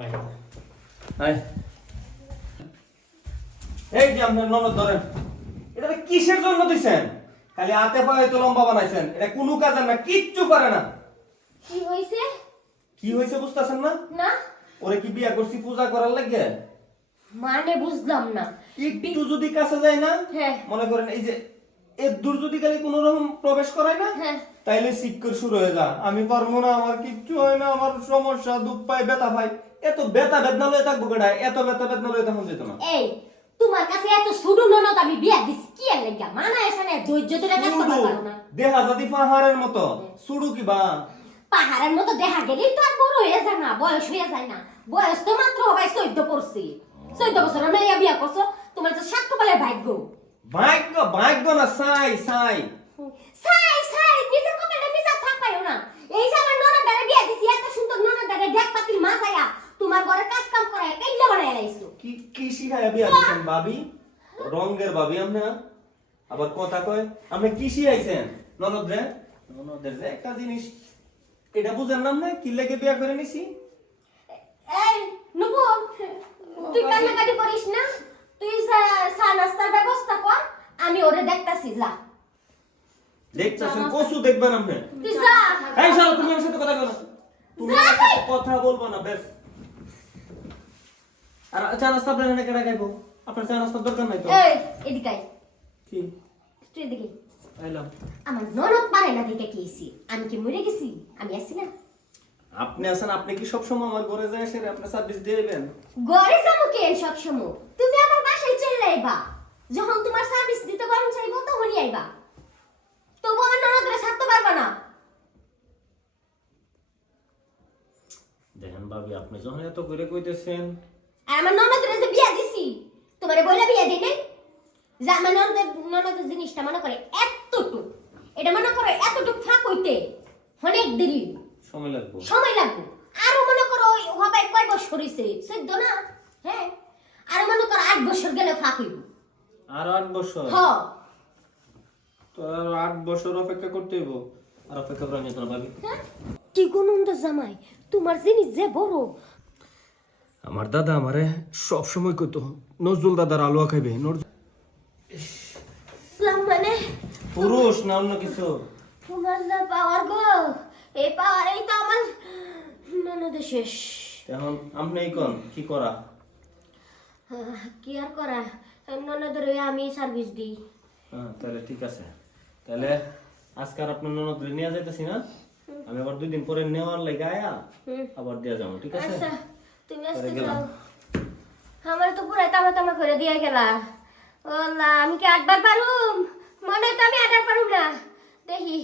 আয় আয় এই যে আপনার ননদ ধরেন এটা কিসের জন্য দিছেন খালি হাতে পায়ে তো লম্বা বানাইছেন এটা কোনো কাজের না কিচ্ছু করে না কি হইছে কি হইছে বুঝতাছেন না না ওরে কি বিয়া করছি পূজা করার লাগে মানে বুঝলাম না একটু যদি কাছে যায় না হ্যাঁ মনে করেন এই যে এর দূর যদি খালি কোনো রকম প্রবেশ করায় না হ্যাঁ তাইলে শিক্ষর শুরু হয়ে যা আমি পারবো না আমার কিচ্ছু হয় না আমার সমস্যা দুঃখ পাই ব্যথা পাই এত ব্যথা বেদনা লয়ে থাকবো কেডা এত ব্যথা বেদনা লয়ে তখন যেত না এই তোমার কাছে এত সুডু ননদ আমি বিয়া দিছি কি আর লাগা মানা এসে না ধৈর্য ধরে কাজ করতে পারো না দেহা যদি পাহাড়ের মতো সুড়ু কি বা পাহাড়ের মতো দেখা গেলেই তো আর বড় হয়ে যায় না বয়স হয়ে যায় না বয়স তো মাত্র হবে 14 পড়ছি 14 বছর মেয়ে বিয়া করছো তোমার তো সাত কপালের ভাগ্য ভাগ্য না সাই সাই সাই সাই নিজের কপালে মিছা থাকায়ও না এই যে আমার ননদারে বিয়া দিছি এত সুন্দর ননদারে দেখ পাতিল মা যায়া তোমার ঘরে কাজ কাম করায় কেইলা বানায় লাইছো কি কি শিখায় বিয়া দিছেন ভাবি রঙের ভাবি আমরা আবার কথা কয় আপনি কি শিখাইছেন ননদের যে একটা জিনিস এটা বুঝেন নাম না কি লেগে বিয়া করে নিছি এই নুবু তুই কান্নাকাটি করিস না তুই চা নাস্তার ব্যবস্থা কর আমি ওরে দেখতাছি যা দেখতেছেন কসু দেখবেন আপনি তুই যা এই শালা তুমি আমার সাথে কথা বলো তুমি আমার সাথে কথা বলবো না বেশ আর চা নাস্তা আপনার এখানে কেডা খাইবো আপনার চা নাস্তার দরকার নাই তো এই এদিকে আয় কি তুই এদিকে আইলাম আমার ননদ পারে না দেখে কি হইছে আমি কি মরে গেছি আমি আছি না আপনি আছেন আপনি কি সব সময় আমার ঘরে যায় সেরে আপনি সার্ভিস দিবেন ঘরে যাবো কে সব সময় তুমি আমার বাসায় চলে আইবা যখন তোমার সার্ভিস দিতে পারুন চাইবো তখনই আইবা তবু আমার ননদরে ছাড়তে পারবা না দেখেন ভাবি আপনি যখন এত করে কইতেছেন আর আমার ননদরে যে বিয়া দিছি তোমারে বইলা বিয়া দিই নাই যে আমার ননদের জিনিসটা মনে করে এতটুক এটা মনে করো এতটুক ফাঁক হইতে অনেক দেরি সময় লাগবে আরো মনে করো ওই হবে কয় বছর হইছে 14 না হ্যাঁ আরো মনে করো 8 বছর গেলে ফাঁক হইব আর 8 বছর হ্যাঁ তো আর 8 বছর অপেক্ষা করতে হইব আর অপেক্ষা করা নিত না ভাবি কি গুণন্দ জামাই তোমার জিনিস যে বড় আমার দাদা আমারে সব সময় কইতো নজরুল দাদার আলুয়া খাইবে মানে পুরুষ না অন্য কিছু তোমার যা পাওয়ার গো এই পাওয়ার এই তো আমার ননদের শেষ এখন আপনি কোন কি করা কি আর করা ননদের আমি সার্ভিস দিই হ্যাঁ তাহলে ঠিক আছে তাহলে আজকে আর আপনার ননদ নিয়ে যাইতেছি না আমি আবার 2 দিন পরে নেওয়ার লাগে আয়া আবার দিয়া যাবো ঠিক আছে আচ্ছা তুমি আজকে যাও আমার তো পুরাই তামা তামা করে দিয়ে গেলা ওলা আমি কি 8 বার পারুম মনে তো আমি 8 বার পারুম না দেখি